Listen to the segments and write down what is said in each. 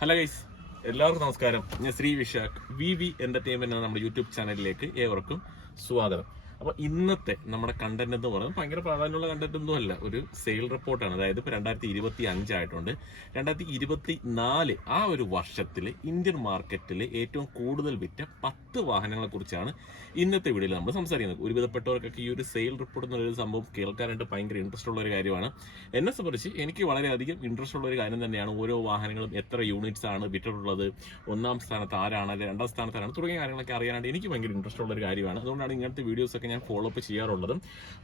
Hello guys എല്ലാവർക്കും നമസ്കാരം. ഞാൻ Shri Vishakh. V V entertainment എന്ന നമ്മുടെ യൂട്യൂബ് ചാനലിലേക്ക് ഏവർക്കും സ്വാഗതം. അപ്പൊ ഇന്നത്തെ നമ്മുടെ കണ്ടന്റ് എന്ന് പറയുന്നത് ഭയങ്കര പ്രാധാന്യമുള്ള കണ്ടന്റ് ഒന്നും അല്ല. ഒരു സെയിൽ റിപ്പോർട്ടാണ് അതായത് ഇപ്പൊ രണ്ടായിരത്തി ഇരുപത്തി അഞ്ചായിട്ടുണ്ട് രണ്ടായിരത്തി ഇരുപത്തി നാല് ആ ഒരു വർഷത്തിൽ ഇന്ത്യൻ മാർക്കറ്റിൽ ഏറ്റവും കൂടുതൽ വിറ്റ പത്ത് വാഹനങ്ങളെ കുറിച്ചാണ് ഇന്നത്തെ വീഡിയോയിൽ നമ്മൾ സംസാരിക്കുന്നത്. ഒരുവിധപ്പെട്ടവർക്കൊക്കെ ഈ ഒരു സെയിൽ റിപ്പോർട്ട് എന്നൊരു സംഭവം കേൾക്കാനായിട്ട് ഭയങ്കര ഇൻട്രസ്റ്റ് ഉള്ള ഒരു കാര്യമാണ്. എന്നെ സംബന്ധിച്ച് എനിക്ക് വളരെയധികം ഇൻട്രസ്റ്റ് ഉള്ള ഒരു കാര്യം തന്നെയാണ് ഓരോ വാഹനങ്ങളും എത്ര യൂണിറ്റ്സ് ആണ് വിറ്റിട്ടുള്ളത് ഒന്നാം സ്ഥാനത്ത് ആരാണ് രണ്ടാം രണ്ടാം സ്ഥാനത്താരാണ് തുടങ്ങിയ കാര്യങ്ങളൊക്കെ അറിയാനായിട്ട് എനിക്ക് ഭയങ്കര ഇൻട്രസ്റ്റ് ഉള്ള ഒരു കാര്യമാണ്. അതുകൊണ്ടാണ് ഇങ്ങനത്തെ വീഡിയോസ് ഒക്കെ ഞാൻ ഫോളോ അപ്പ് ചെയ്യാറുള്ളത്.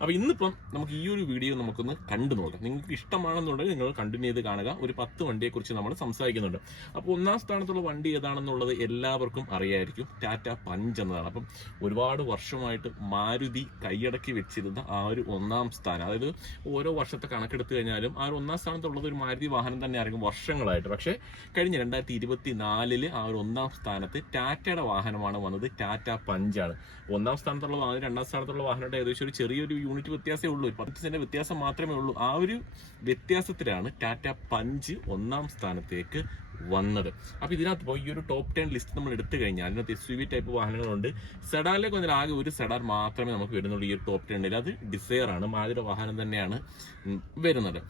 അപ്പോൾ ഇന്നിപ്പം നമുക്ക് ഈ ഒരു വീഡിയോ നമുക്കൊന്ന് കണ്ടു നോക്കാം. നിങ്ങൾക്ക് ഇഷ്ടമാണെന്നുണ്ടെങ്കിൽ നിങ്ങൾ കണ്ടിന്യൂ ചെയ്ത് കാണുക. ഒരു പത്ത് വണ്ടിയെക്കുറിച്ച് നമ്മൾ സംസാരിക്കുന്നുണ്ട്. അപ്പോൾ ഒന്നാം സ്ഥാനത്തുള്ള വണ്ടി ഏതാണെന്നുള്ളത് എല്ലാവർക്കും അറിയായിരിക്കും. ടാറ്റ പഞ്ച് എന്നതാണ്. അപ്പം ഒരുപാട് വർഷമായിട്ട് മാരുതി കൈയടക്കി വെച്ചിരുന്ന ആ ഒരു ഒന്നാം സ്ഥാനം. അതായത് ഓരോ വർഷത്തെ കണക്കെടുത്തു കഴിഞ്ഞാലും ആ ഒരു ഒന്നാം സ്ഥാനത്തുള്ളത് ഒരു മാരുതി വാഹനം തന്നെ ആയിരിക്കും വർഷങ്ങളായിട്ട്. പക്ഷേ കഴിഞ്ഞ രണ്ടായിരത്തി ഇരുപത്തി നാലിൽ ആ ഒരു ഒന്നാം സ്ഥാനത്ത് ടാറ്റയുടെ വാഹനമാണ് വന്നത്. ടാറ്റ പഞ്ചാണ് ഒന്നാം സ്ഥാനത്തുള്ള വാഹനം രണ്ടാം സ്ഥാനത്തുള്ള വാഹനമായിട്ട് ഏകദേശം ഒരു ചെറിയൊരു യൂണിറ്റ് വ്യത്യാസമേ ഉള്ളൂ. ഒരു പത്ത് സെന്റ് വ്യത്യാസം മാത്രമേ ഉള്ളൂ. ആ ഒരു വ്യത്യാസത്തിലാണ് ടാറ്റ പഞ്ച് ഒന്നാം സ്ഥാനത്തേക്ക് വന്നത്. അപ്പൊ ഇതിനകത്ത് ഈ ഒരു ടോപ്പ് ടെൻ ലിസ്റ്റ് നമ്മൾ എടുത്തു കഴിഞ്ഞാൽ അതിനകത്ത് എസ് യു വി ടൈപ്പ് വാഹനങ്ങളുണ്ട്. സെഡാനിലേക്ക് വന്നാൽ ആകെ ഒരു സെഡാൻ മാത്രമേ നമുക്ക് വരുന്നുള്ളൂ ഈ ഒരു ടോപ്പ് ടെണ്ണിൽ അത് ഡിസയർ ആണ് മാതിര വാഹനം തന്നെയാണ് വരുന്നത്.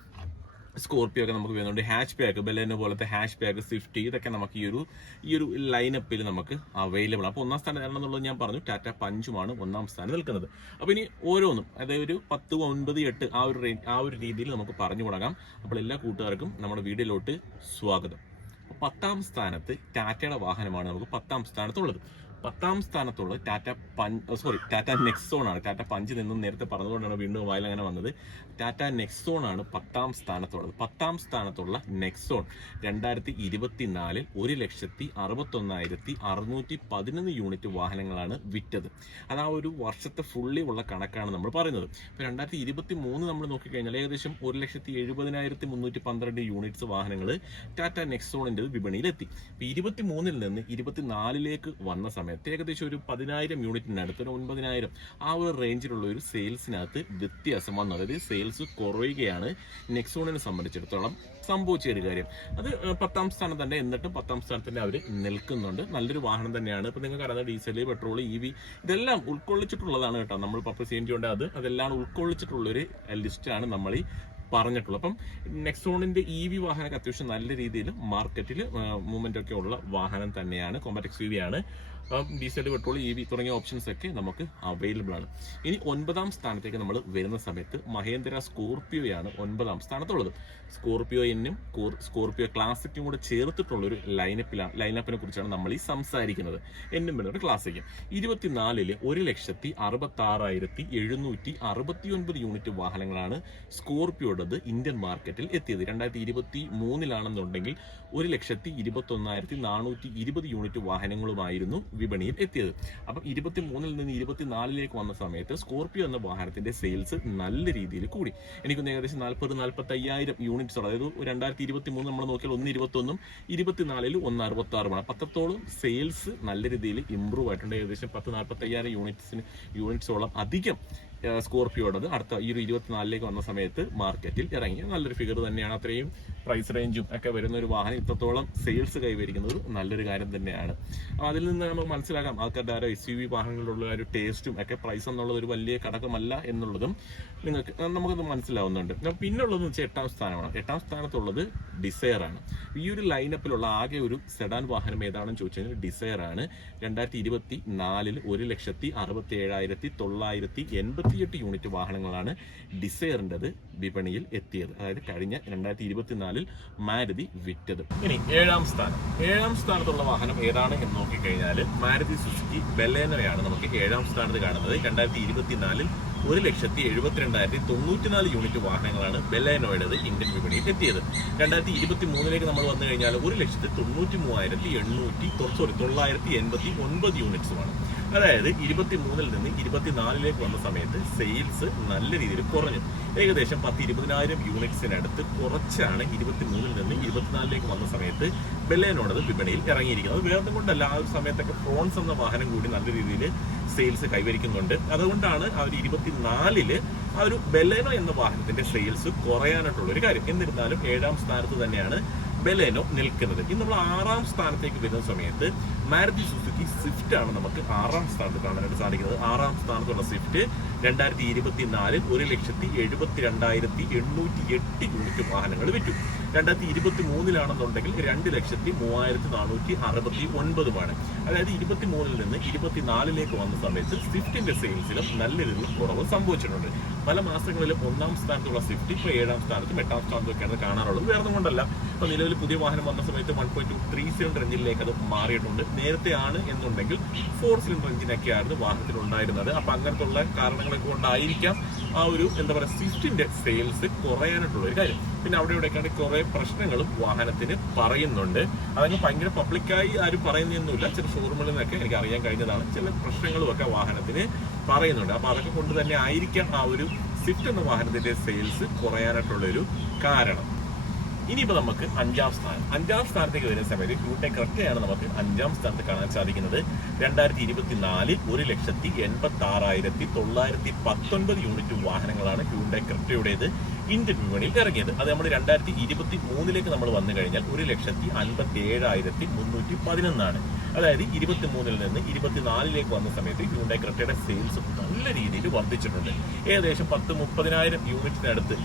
സ്കോർപ്പിയോ ഒക്കെ നമുക്ക് വരുന്നുണ്ട് ഹാച്ച് ബാഗ് ബെലേനോ പോലത്തെ ഹാച്ച് ബാഗ് സ്വിഫ്റ്റ് ഇതൊക്കെ നമുക്ക് ഈ ഒരു ഈ ഒരു ലൈനപ്പിൽ നമുക്ക് അവൈലബിൾ അപ്പോൾ ഒന്നാം സ്ഥാനം എന്നുള്ളത് ഞാൻ പറഞ്ഞു. ടാറ്റ പഞ്ചുമാണ് ഒന്നാം സ്ഥാനം നിൽക്കുന്നത്. അപ്പോൾ ഇനി ഓരോന്നും അതായത് ഒരു പത്ത് ഒൻപത് എട്ട് ആ ഒരു ആ ഒരു രീതിയിൽ നമുക്ക് പറഞ്ഞു തുടങ്ങാം. അപ്പോൾ എല്ലാ കൂട്ടുകാർക്കും നമ്മുടെ വീഡിയോയിലോട്ട് സ്വാഗതം. പത്താം സ്ഥാനത്ത് ടാറ്റയുടെ വാഹനമാണ് നമുക്ക് പത്താം സ്ഥാനത്തുള്ളത്. പത്താം സ്ഥാനത്തുള്ള Tata Punch sorry Tata Nexon ആണ്. ടാറ്റ പഞ്ച് നിന്നും നേരത്തെ പറഞ്ഞതുകൊണ്ടാണ് വീണ്ടും വായിൽ അങ്ങനെ വന്നത്. ടാറ്റ നെക്സോൺ ആണ് പത്താം സ്ഥാനത്തുള്ളത്. പത്താം സ്ഥാനത്തുള്ള നെക്സോൺ രണ്ടായിരത്തി ഇരുപത്തിനാലിൽ ഒരു ലക്ഷത്തി അറുപത്തൊന്നായിരത്തി അറുന്നൂറ്റി പതിനൊന്ന് യൂണിറ്റ് വാഹനങ്ങളാണ് വിറ്റത്. അത് ആ ഒരു വർഷത്തെ ഫുള്ളി ഉള്ള കണക്കാണ് നമ്മൾ പറയുന്നത്. ഇപ്പോൾ രണ്ടായിരത്തി ഇരുപത്തി മൂന്ന് നമ്മൾ നോക്കിക്കഴിഞ്ഞാൽ ഏകദേശം ഒരു ലക്ഷത്തി എഴുപതിനായിരത്തി മുന്നൂറ്റി പന്ത്രണ്ട് യൂണിറ്റ്സ് വാഹനങ്ങൾ ടാറ്റ നെക്സോണിന്റെ വിപണിയിലെത്തി. ഇപ്പോൾ ഇരുപത്തി മൂന്നിൽ നിന്ന് ഇരുപത്തിനാലിലേക്ക് വന്ന സമയത്ത് ഏകദേശം ഒരു പതിനായിരം യൂണിറ്റിനടുത്ത് ഒരു ഒൻപതിനായിരം ആ ഒരു റേഞ്ചിലുള്ള ഒരു സെയിൽസിനകത്ത് വ്യത്യാസം വന്നു. അതായത് സെയിൽസ് കുറയുകയാണ് നെക്സോണിനെ സംബന്ധിച്ചിടത്തോളം സംഭവിച്ച ഒരു കാര്യം. അത് പത്താം സ്ഥാനം തന്നെ എന്നിട്ടും പത്താം സ്ഥാനത്തിൽ അവർ നിൽക്കുന്നുണ്ട്. നല്ലൊരു വാഹനം തന്നെയാണ്. ഇപ്പൊ നിങ്ങൾക്ക് അറിയാം ഡീസൽ പെട്രോൾ ഇ വി ഇതെല്ലാം ഉൾക്കൊള്ളിച്ചിട്ടുള്ളതാണ് കേട്ടോ. നമ്മൾ പപ്പ സി എൻ ജി ഉണ്ട് അത് അതെല്ലാം ഉൾക്കൊള്ളിച്ചിട്ടുള്ളൊരു ലിസ്റ്റാണ് നമ്മൾ ഈ പറഞ്ഞിട്ടുള്ളത്. അപ്പം നെക്സോണിന്റെ ഇ വി വാഹനമൊക്കെ അത്യാവശ്യം നല്ല രീതിയിൽ മാർക്കറ്റിൽ മൂവ്മെന്റ് ഒക്കെ ഉള്ള വാഹനം തന്നെയാണ്. കോമ്പറ്റക്സ് ഇ വി ആണ്. ഡീസൽ പെട്രോൾ ഇ വി തുടങ്ങിയ ഓപ്ഷൻസ് ഒക്കെ നമുക്ക് അവൈലബിൾ ആണ്. ഇനി ഒൻപതാം സ്ഥാനത്തേക്ക് നമ്മൾ വരുന്ന സമയത്ത് മഹേന്ദ്ര സ്കോർപിയോയാണ് ഒൻപതാം സ്ഥാനത്തുള്ളത്. സ്കോർപ്പിയോ എന്നും സ്കോർപിയോ ക്ലാസിക്കും കൂടെ ചേർത്തിട്ടുള്ള ഒരു ലൈനപ്പിലാണ് ലൈനപ്പിനെ കുറിച്ചാണ് നമ്മൾ ഈ സംസാരിക്കുന്നത്. എന്നും വരുന്നത് ക്ലാസിക്കും ഇരുപത്തിനാലിൽ ഒരു ലക്ഷത്തി അറുപത്തി ആറായിരത്തി എഴുന്നൂറ്റി അറുപത്തി ഒൻപത് യൂണിറ്റ് വാഹനങ്ങളാണ് സ്കോർപിയോടത് ഇന്ത്യൻ മാർക്കറ്റിൽ എത്തിയത്. രണ്ടായിരത്തി ഇരുപത്തി മൂന്നിലാണെന്നുണ്ടെങ്കിൽ ഒരു ലക്ഷത്തി ഇരുപത്തി ഒന്നായിരത്തി നാനൂറ്റി ഇരുപത് യൂണിറ്റ് വാഹനങ്ങളുമായിരുന്നു വിപണിയിൽ എത്തിയത്. അപ്പം ഇരുപത്തി മൂന്നിൽ നിന്ന് ഇരുപത്തിനാലിലേക്ക് വന്ന സമയത്ത് സ്കോർപിയോ എന്ന വാഹനത്തിന്റെ സെയിൽസ് നല്ല രീതിയിൽ കൂടി. എനിക്കൊന്ന് ഏകദേശം നാൽപ്പത് നാൽപ്പത്തി അയ്യായിരം യൂണിറ്റ്സ് അതായത് രണ്ടായിരത്തി ഇരുപത്തി മൂന്ന് നമ്മൾ നോക്കിയാൽ ഒന്ന് ഇരുപത്തൊന്നും ഇരുപത്തിനാലിൽ ഒന്ന് അറുപത്തി ആറുമാണ് പത്രത്തോളം സെയിൽസ് നല്ല രീതിയിൽ ഇമ്പ്രൂവ് ആയിട്ടുണ്ട്. ഏകദേശം പത്ത് നാൽപ്പത്തി അയ്യായിരം യൂണിറ്റ്സിന് യൂണിറ്റ്സോളം അധികം സ്കോർപിയോടത് അടുത്ത ഈ ഒരു ഇരുപത്തിനാലിലേക്ക് വന്ന സമയത്ത് മാർക്കറ്റിൽ ഇറങ്ങി. നല്ലൊരു ഫിഗർ തന്നെയാണ്. അത്രയും പ്രൈസ് റേഞ്ചും ഒക്കെ വരുന്ന ഒരു വാഹനം ഇത്രത്തോളം സെയിൽസ് കൈവരിക്കുന്നത് നല്ലൊരു കാര്യം തന്നെയാണ്. അതിൽ നിന്ന് നമുക്ക് മനസ്സിലാക്കാം. ആൾക്കാരുടെ ആരോ എസ് യു വി വാഹനങ്ങളിലുള്ള ഒരു ടേസ്റ്റും ഒക്കെ പ്രൈസ് എന്നുള്ളത് ഒരു വലിയ ഘടകമല്ല എന്നുള്ളതും നിങ്ങൾക്ക് നമുക്കത് മനസ്സിലാവുന്നുണ്ട്. പിന്നെ പിന്നുള്ളതെന്ന് വെച്ചാൽ എട്ടാം സ്ഥാനമാണ്. എട്ടാം സ്ഥാനത്തുള്ളത് ഡിസയർ ആണ്. ഈ ഒരു ലൈനപ്പിലുള്ള ആകെ ഒരു സെഡാൻ വാഹനം ഏതാണെന്ന് ചോദിച്ചാൽ ഡിസയർ ആണ്. രണ്ടായിരത്തി ഇരുപത്തി നാലിൽ ഒരു ലക്ഷത്തി അറുപത്തി ഏഴായിരത്തി തൊള്ളായിരത്തി എൺപത്തിയെട്ട് യൂണിറ്റ് വാഹനങ്ങളാണ് ഡിസയറിന്റെത് വിപണിയിൽ എത്തിയത്. അതായത് കഴിഞ്ഞ രണ്ടായിരത്തി ഇരുപത്തിനാലിൽ മാരുതി വിറ്റത്. ഇനി ഏഴാം സ്ഥാനം. ഏഴാം സ്ഥാനത്തുള്ള വാഹനം ഏതാണ് എന്ന് നോക്കിക്കഴിഞ്ഞാൽ മാരുതി സുസുക്കി ബെലേനോയാണ് നമുക്ക് ഏഴാം സ്ഥാനത്ത് കാണുന്നത്. രണ്ടായിരത്തി ഇരുപത്തിനാലിൽ ഒരു ലക്ഷത്തി എഴുപത്തിരണ്ടായിരത്തി തൊണ്ണൂറ്റിനാല് യൂണിറ്റ് വാഹനങ്ങളാണ് ബെല്ലൈനോയുടേത് ഇന്ത്യൻ വിപണിയിൽ എത്തിയത്. രണ്ടായിരത്തി ഇരുപത്തി മൂന്നിലേക്ക് നമ്മൾ വന്നു കഴിഞ്ഞാൽ ഒരു ലക്ഷത്തി തൊണ്ണൂറ്റി മൂവായിരത്തി എണ്ണൂറ്റി സോറി തൊള്ളായിരത്തി എൺപത്തി ഒൻപത് യൂണിറ്റ്സുമാണ്. അതായത് ഇരുപത്തി മൂന്നിൽ നിന്ന് ഇരുപത്തിനാലിലേക്ക് വന്ന സമയത്ത് സെയിൽസ് നല്ല രീതിയിൽ കുറഞ്ഞു. ഏകദേശം പത്ത് ഇരുപതിനായിരം യൂണിറ്റ്സിനടുത്ത് കുറച്ചാണ് ഇരുപത്തി മൂന്നിൽ നിന്ന് ഇരുപത്തിനാലിലേക്ക് വന്ന സമയത്ത് ബെല്ലേനോടത് വിപണിയിൽ ഇറങ്ങിയിരിക്കുന്നത്. വേറെ കൊണ്ടല്ല ആ ഒരു സമയത്തൊക്കെ ഫോൺസ് എന്ന വാഹനം കൂടി നല്ല രീതിയിൽ സെയിൽസ് കൈവരിക്കുന്നുണ്ട്. അതുകൊണ്ടാണ് ഒരു ഇരുപത്തിനാലിൽ ആ ഒരു ബെലേനോ എന്ന വാഹനത്തിന്റെ സെയിൽസ് കുറയാനായിട്ടുള്ള ഒരു കാര്യം. എന്നിരുന്നാലും ഏഴാം സ്ഥാനത്ത് തന്നെയാണ് ബെലേനോ നിൽക്കുന്നത്. ഇന്ന് നമ്മൾ ആറാം സ്ഥാനത്തേക്ക് വരുന്ന സമയത്ത് മാരുതി സുസുക്കി സ്വിഫ്റ്റ് ആണ് നമുക്ക് ആറാം സ്ഥാനത്ത് കാണാനായിട്ട് സാധിക്കുന്നത്. ആറാം സ്ഥാനത്തുള്ള സ്വിഫ്റ്റ് രണ്ടായിരത്തി ഇരുപത്തി നാലിൽ ഒരു ലക്ഷത്തി എഴുപത്തി രണ്ടായിരത്തി എണ്ണൂറ്റി എട്ട് യൂണിറ്റ് വാഹനങ്ങൾ വിറ്റു. രണ്ടായിരത്തി ഇരുപത്തി മൂന്നിലാണെന്നുണ്ടെങ്കിൽ രണ്ട് ലക്ഷത്തി മൂവായിരത്തി നാനൂറ്റി അറുപത്തി ഒൻപതുമാണ്. അതായത് ഇരുപത്തി മൂന്നിൽ നിന്ന് ഇരുപത്തിനാലിലേക്ക് വന്ന സമയത്ത് സ്വിഫ്റ്റിന്റെ സെയിൽസിലും നല്ല രീതിയിൽ കുറവ് സംഭവിച്ചിട്ടുണ്ട്. പല മാസങ്ങളിലും ഒന്നാം സ്ഥാനത്തുള്ള സ്വിഫ്റ്റ് ഇപ്പോൾ ഏഴാം സ്ഥാനത്തും എട്ടാം സ്ഥാനത്തും ഒക്കെയാണ് കാണാറുള്ളത്. വേറെ ഒന്നും കൊണ്ടല്ല. ഇപ്പോൾ നിലവിൽ പുതിയ വാഹനം വന്ന സമയത്ത് one point two three cylinder എഞ്ചിനിലേക്ക് അത് മാറിയിട്ടുണ്ട്. നേരത്തെ ആണ് എന്നുണ്ടെങ്കിൽ ഫോർ സിലിണ്ടർ എഞ്ചിനൊക്കെയായിരുന്നു വാഹനത്തിൽ ഉണ്ടായിരുന്നത് അപ്പം അങ്ങനത്തുള്ള കാരണങ്ങളൊക്കെ കൊണ്ടായിരിക്കാം ആ ഒരു എന്താ പറയുക സ്വിഫ്റ്റിന്റെ സെയിൽസ് കുറയാനായിട്ടുള്ള ഒരു കാര്യം. പിന്നെ അവിടെ ഇവിടെയൊക്കെ കുറെ പ്രശ്നങ്ങളും വാഹനത്തിന് പറയുന്നുണ്ട്. അതങ്ങ് ഭയങ്കര പബ്ലിക്കായി ആരും പറയുന്നൊന്നുമില്ല. ചില ഷോറൂമുകളിൽ നിന്നൊക്കെ എനിക്ക് അറിയാൻ കഴിഞ്ഞതാണ്. ചില പ്രശ്നങ്ങളും ഒക്കെ വാഹനത്തിന് പറയുന്നുണ്ട്. അപ്പൊ അതൊക്കെ കൊണ്ട് തന്നെ ആയിരിക്കാം ആ ഒരു സ്വിഫ്റ്റ് എന്ന വാഹനത്തിന്റെ സെയിൽസ് കുറയാനായിട്ടുള്ള ഒരു കാരണം. ഇനിയിപ്പോ നമുക്ക് അഞ്ചാം സ്ഥാനം. അഞ്ചാം സ്ഥാനത്തേക്ക് വരുന്ന സമയത്ത് ഹ്യൂട്ടെ ക്രെറ്റയാണ് നമുക്ക് അഞ്ചാം സ്ഥാനത്ത് കാണാൻ സാധിക്കുന്നത്. രണ്ടായിരത്തി ഇരുപത്തി നാലിൽ ഒരു ലക്ഷത്തി എൺപത്തി ആറായിരത്തി തൊള്ളായിരത്തി പത്തൊൻപത് യൂണിറ്റ് വാഹനങ്ങളാണ് ഹ്യൂണ്ടെ ക്രിപ്റ്റയുടേത് ഇന്ത്യൻ വിപണിയിൽ ഇറങ്ങിയത്. അത് നമ്മൾ രണ്ടായിരത്തി ഇരുപത്തി മൂന്നിലേക്ക് നമ്മൾ വന്നു കഴിഞ്ഞാൽ ഒരു ലക്ഷത്തി അൻപത്തി ഏഴായിരത്തി മുന്നൂറ്റി പതിനൊന്നാണ്. അതായത് ഇരുപത്തി മൂന്നിൽ നിന്ന് ഇരുപത്തിനാലിലേക്ക് വന്ന സമയത്ത് ഹ്യൂണ്ടെ ക്രിപ്റ്റയുടെ സെയിൽസ് നല്ല രീതിയിൽ വർദ്ധിച്ചിട്ടുണ്ട്. ഏകദേശം പത്ത് മുപ്പതിനായിരം യൂണിറ്റിനടുത്ത്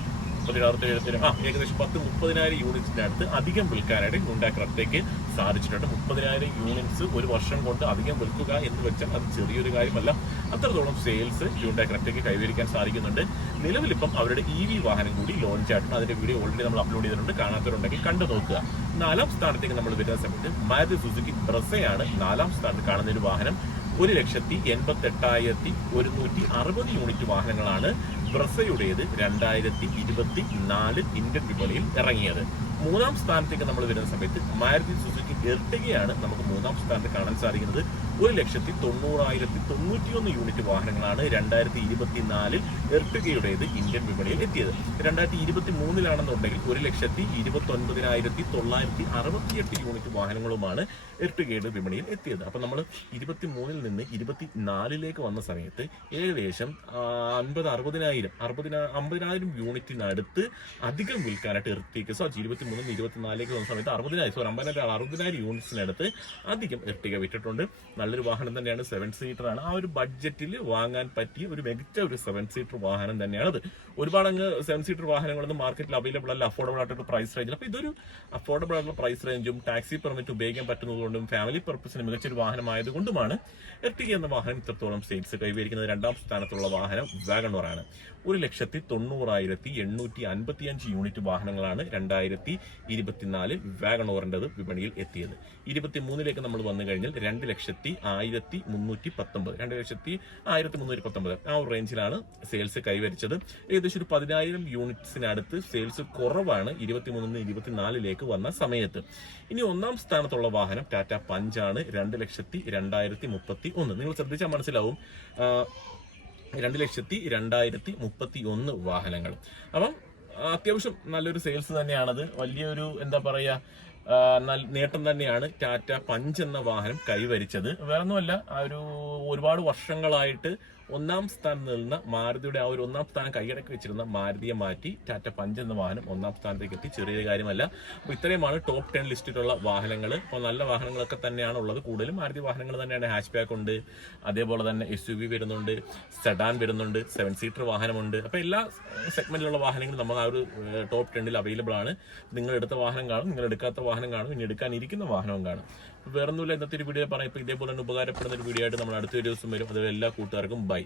പതിനാറ് എഴുപത്തിനും ആ ഏകദേശം പത്ത് മുപ്പതിനായിരം യൂണിറ്റ്സിനടുത്ത് അധികം വിൽക്കാനായിട്ട് ഹ്യുണ്ടായി ക്രെറ്റയ്ക്ക് സാധിച്ചിട്ടുണ്ട്. മുപ്പതിനായിരം യൂണിറ്റ്സ് ഒരു വർഷം കൊണ്ട് അധികം വിൽക്കുക എന്ന് വെച്ചാൽ അത് ചെറിയൊരു കാര്യമല്ല. അത്രത്തോളം സെയിൽസ് ഹ്യൂണ്ടാ ക്രെറ്റയ്ക്ക് കൈവരിക്കാൻ സാധിക്കുന്നുണ്ട്. നിലവിൽ ഇപ്പം അവരുടെ ഇ വി വാഹനം കൂടി ലോഞ്ച് ആയിട്ടുണ്ട്. അതിന്റെ വീഡിയോ ഓൾറെഡി നമ്മൾ അപ്ലോഡ് ചെയ്തിട്ടുണ്ട്. കാണാത്തവരുണ്ടെങ്കിൽ കണ്ടു നോക്കുക. നാലാം സ്ഥാനത്തേക്ക് നമ്മൾ വരുന്ന സമയത്ത് മാരുതി സുസുക്കി ബ്രസയാണ് നാലാം സ്ഥാനത്ത് കാണുന്ന ഒരു വാഹനം. ഒരു ലക്ഷത്തി എൺപത്തി എട്ടായിരത്തി ഒരുന്നൂറ്റി അറുപത് യൂണിറ്റ് വാഹനങ്ങളാണ് ബ്രസയുടേത് രണ്ടായിരത്തി ഇരുപത്തി നാല് ഇന്ത്യൻ വിപണിയിൽ ഇറങ്ങിയത്. മൂന്നാം സ്ഥാനത്തേക്ക് നമ്മൾ വരുന്ന സമയത്ത് മാരുതി സുസുക്കി എർട്ടികയാണ് നമുക്ക് മൂന്നാം സ്ഥാനത്ത് കാണാൻ സാധിക്കുന്നത്. ഒരു ലക്ഷത്തി തൊണ്ണൂറായിരത്തി തൊണ്ണൂറ്റിയൊന്ന് യൂണിറ്റ് വാഹനങ്ങളാണ് രണ്ടായിരത്തി ഇരുപത്തി നാലിൽ എർട്ടികയുടേത് ഇന്ത്യൻ വിപണിയിൽ എത്തിയത്. രണ്ടായിരത്തി ഇരുപത്തി മൂന്നിലാണെന്നുണ്ടെങ്കിൽ ഒരു ലക്ഷത്തി ഇരുപത്തി ഒൻപതിനായിരത്തി തൊള്ളായിരത്തി അറുപത്തിയെട്ട് യൂണിറ്റ് വാഹനങ്ങളുമാണ് എർട്ടുകയുടെ വിപണിയിൽ എത്തിയത്. അപ്പോൾ നമ്മൾ ഇരുപത്തി മൂന്നിൽ നിന്ന് ഇരുപത്തി നാലിലേക്ക് വന്ന സമയത്ത് ഏകദേശം അൻപത് അറുപതിനായിരം അറുപതിനാ അമ്പതിനായിരം യൂണിറ്റിനടുത്ത് അധികം വിൽക്കാനായിട്ട് എർട്ടിക്ക് സാധിച്ചു ഇരുപത്തി മൂന്നിൽ ഇരുപത്തിനാലിലേക്ക് വന്ന സമയത്ത് അറുപതിനായിരം സോറി അമ്പതിനായിരം അറുപതിനായിരം യൂണിറ്റ്സിനടുത്ത് അധികം എർട്ടിക വിറ്റിട്ടുണ്ട്. നല്ലൊരു വാഹനം തന്നെയാണ് സെവൻ സീറ്റർ ആണ്. ആ ഒരു ബഡ്ജറ്റിൽ വാങ്ങാൻ പറ്റിയ ഒരു മികച്ച ഒരു സെവൻ സീറ്റർ വാഹനം തന്നെയാണ് അത് ഒരുപാട് അങ്ങ് സെവൻ സീറ്റർ വാഹനങ്ങളൊന്നും മാർക്കറ്റിൽ അവൈലബിൾ അല്ല അഫോർഡബിൾ ആയിട്ടുള്ള പ്രൈസ് റേഞ്ചിൽ അപ്പോൾ ഇതൊരു അഫോർഡബിൾ ആയിട്ടുള്ള പ്രൈസ് റേഞ്ചും ടാക്സി പെർമിറ്റ് ഉപയോഗിക്കാൻ പറ്റുന്നതുകൊണ്ടും ഫാമിലി പർപ്പസിന് മികച്ചൊരു വാഹനമായതുകൊണ്ടുമാണ് എർട്ടിക എന്ന വാഹനം ഇത്രത്തോളം സെയിൽസ് കൈവരിക്കുന്നത്. രണ്ടാം സ്ഥാനത്തുള്ള വാഹനം വാഗണോറാണ്. ഒരു ലക്ഷത്തി തൊണ്ണൂറായിരത്തി എണ്ണൂറ്റി അൻപത്തി അഞ്ച് യൂണിറ്റ് വാഹനങ്ങളാണ് രണ്ടായിരത്തി ഇരുപത്തിനാലിൽ വാഗണോറിന്റെത് വിപണിയിൽ എത്തിയത്. ഇരുപത്തി മൂന്നിലേക്ക് നമ്മൾ വന്നു കഴിഞ്ഞാൽ രണ്ട് ലക്ഷത്തി ആയിരത്തി മുന്നൂറ്റി പത്തൊമ്പത് രണ്ട് ലക്ഷത്തി ആയിരത്തി മുന്നൂറ്റി പത്തൊമ്പത് ആ ഒരു റേഞ്ചിലാണ് സെയിൽസ് കൈവരിച്ചത്. ഏകദേശം ഒരു പതിനായിരം യൂണിറ്റ്സിനടുത്ത് സെയിൽസ് കുറവാണ്. ഇരുപത്തി മൂന്നിന് ഇരുപത്തിനാലിലേക്ക് വന്ന സമയത്ത്. ഇനി ഒന്നാം സ്ഥാനത്തുള്ള വാഹനം ടാറ്റ പഞ്ചാണ് രണ്ട് ലക്ഷത്തി രണ്ടായിരത്തി മുപ്പത്തി ഒന്ന് നിങ്ങൾ ശ്രദ്ധിച്ചാൽ മനസ്സിലാവും. രണ്ട് ലക്ഷത്തി രണ്ടായിരത്തി മുപ്പത്തി ഒന്ന് വാഹനങ്ങൾ. അപ്പം അത്യാവശ്യം നല്ലൊരു സെയിൽസ് തന്നെയാണത്. വലിയൊരു എന്താ പറയാ നേട്ടം തന്നെയാണ് ടാറ്റ പഞ്ച് എന്ന വാഹനം കൈവരിച്ചത്. വേറൊന്നുമല്ല ഒരു ഒരുപാട് വർഷങ്ങളായിട്ട് ഒന്നാം സ്ഥാനം നിന്ന മാരുതിയുടെ ആ ഒരു ഒന്നാം സ്ഥാനം കൈയടക്കി വെച്ചിരുന്ന മാരുതിയെ മാറ്റി ടാറ്റ പഞ്ച് എന്ന വാഹനം ഒന്നാം സ്ഥാനത്തേക്ക് എത്തി. ചെറിയൊരു കാര്യമല്ല. അപ്പോൾ ഇത്രയുമാണ് ടോപ്പ് ടെൻ ലിസ്റ്റിലുള്ള വാഹനങ്ങൾ അപ്പോൾ നല്ല വാഹനങ്ങളൊക്കെ തന്നെയാണ് ഉള്ളത്. കൂടുതലും മാരുതി വാഹനങ്ങൾ തന്നെയാണ്. ഹാഷ് ബാക്ക് ഉണ്ട്. അതേപോലെ തന്നെ എസ് യു വി വരുന്നുണ്ട്. സെഡാൻ വരുന്നുണ്ട്. സെവൻ സീറ്റർ വാഹനമുണ്ട്. അപ്പോൾ എല്ലാ സെഗ്മെന്റിലുള്ള വാഹനങ്ങളും നമ്മൾ ആ ഒരു ടോപ്പ് ടെന്നിൽ അവൈലബിൾ ആണ്. നിങ്ങൾ എടുത്ത വാഹനം കാണും. നിങ്ങൾ എടുക്കാത്ത വാഹനം കാണും. ഇനി എടുക്കാനിരിക്കുന്ന വാഹനവും കാണും. വേറൊന്നുമില്ല. ഇന്നത്തെ ഒരു വീഡിയോ പറയാം ഇപ്പൊ ഇതേപോലെ തന്നെ ഉപകാരപ്പെടുന്ന ഒരു വീഡിയോ ആയിട്ട് നമ്മൾ അടുത്ത ഒരു ദിവസം വരും. അതുപോലെ എല്ലാ കൂട്ടുകാർക്കും ബൈ